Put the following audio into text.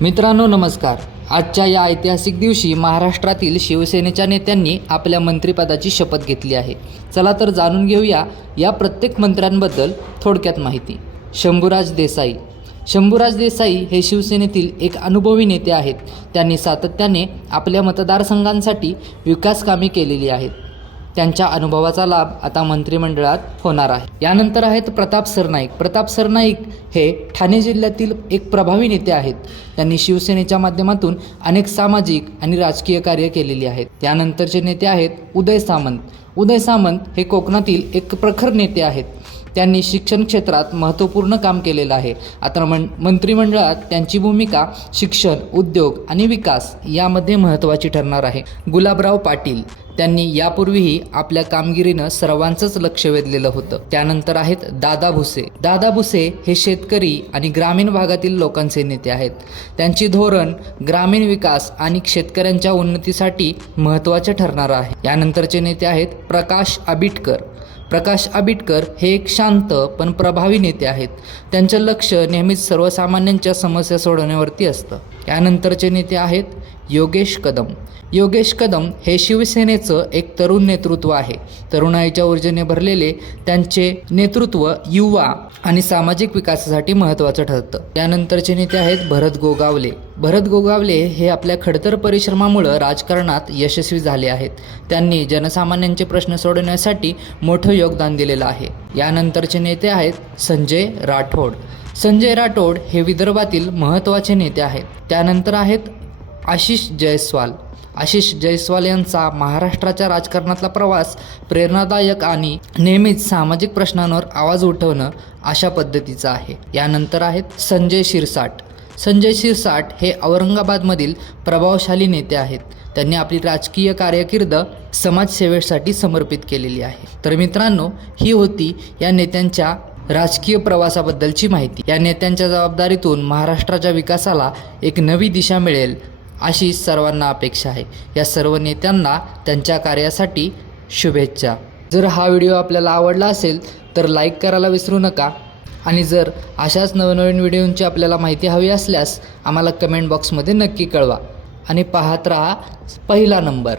मित्रांनो नमस्कार. आजच्या या ऐतिहासिक दिवशी महाराष्ट्रातील शिवसेनेच्या नेत्यांनी आपल्या मंत्रिपदाची शपथ घेतली आहे. चला तर जाणून घेऊया या प्रत्येक मंत्र्यांबद्दल थोडक्यात माहिती. शंभूराज देसाई. शंभूराज देसाई हे शिवसेनेतील एक अनुभवी नेते आहेत. त्यांनी सातत्याने आपल्या मतदारसंघांसाठी विकासकामे केलेली आहेत. त्यांच्या अनुभवाचा लाभ आता मंत्रिमंडळात होणार आहे. यानंतर आहेत प्रताप सरनाईक. प्रताप सरनाईक हे ठाणे जिल्ह्यातील एक प्रभावी नेते आहेत. त्यांनी शिवसेनेच्या माध्यमातून अनेक सामाजिक आणि राजकीय कार्य केलेली आहेत. त्यानंतरचे नेते आहेत उदय सामंत. उदय सामंत हे कोकणातील एक प्रखर नेते आहेत. त्यांनी शिक्षण क्षेत्रात महत्त्वपूर्ण काम केलेलं आहे. आता मं मंत्रिमंडळात त्यांची भूमिका शिक्षण उद्योग आणि विकास यामध्ये महत्त्वाची ठरणार आहे. गुलाबराव पाटील त्यांनी यापूर्वीही आपल्या कामगिरीनं सर्वांचंच लक्ष वेधलेलं होतं. त्यानंतर आहेत दादा भुसे. दादा भुसे हे शेतकरी आणि ग्रामीण भागातील लोकांचे नेते आहेत. त्यांची धोरण ग्रामीण विकास आणि शेतकऱ्यांच्या उन्नतीसाठी महत्त्वाचे ठरणार आहे. यानंतरचे नेते आहेत प्रकाश आबिटकर. प्रकाश आबिटकर हे एक शांत पण प्रभावी नेते आहेत. त्यांचं लक्ष नेहमीच सर्वसामान्यांच्या समस्या सोडवण्यावरती असतं. यानंतरचे नेते आहेत योगेश कदम. योगेश कदम हे शिवसेनेचं एक तरुण नेतृत्व आहे. तरुणाईच्या ऊर्जेने भरलेले त्यांचे नेतृत्व युवा आणि सामाजिक विकासासाठी महत्त्वाचं ठरतं. त्यानंतरचे नेते आहेत भरत गोगावले. भरत गोगावले हे आपल्या खडतर परिश्रमामुळं राजकारणात यशस्वी झाले आहेत. त्यांनी जनसामान्यांचे प्रश्न सोडवण्यासाठी मोठं योगदान दिलेलं आहे. यानंतरचे नेते आहेत संजय राठोड. संजय राठोड हे विदर्भातील महत्त्वाचे नेते आहेत. त्यानंतर आहेत आशिष जयस्वाल. आशिष जयस्वाल यांचा महाराष्ट्राच्या राजकारणातला प्रवास प्रेरणादायक आणि नेहमीच सामाजिक प्रश्नांवर आवाज उठवणं अशा पद्धतीचा आहे. यानंतर आहेत संजय शिरसाट. संजय शिरसाट हे औरंगाबादमधील प्रभावशाली नेते आहेत. त्यांनी आपली राजकीय कारकीर्द समाजसेवेसाठी समर्पित केलेली आहे. तर मित्रांनो ही होती या नेत्यांच्या राजकीय प्रवासाबद्दलची माहिती. या नेत्यांच्या जबाबदारीतून महाराष्ट्राच्या विकासाला एक नवी दिशा मिळेल अशी सर्वांना अपेक्षा आहे. या सर्व नेत्यांना त्यांच्या कार्यासाठी शुभेच्छा. जर हा व्हिडिओ आपल्याला आवडला असेल तर लाईक करायला विसरू नका. आणि जर अशाच नवनवीन व्हिडिओंची आपल्याला माहिती हवी असल्यास आम्हाला कमेंट बॉक्समध्ये नक्की कळवा. आणि पाहत राहा पहिला नंबर.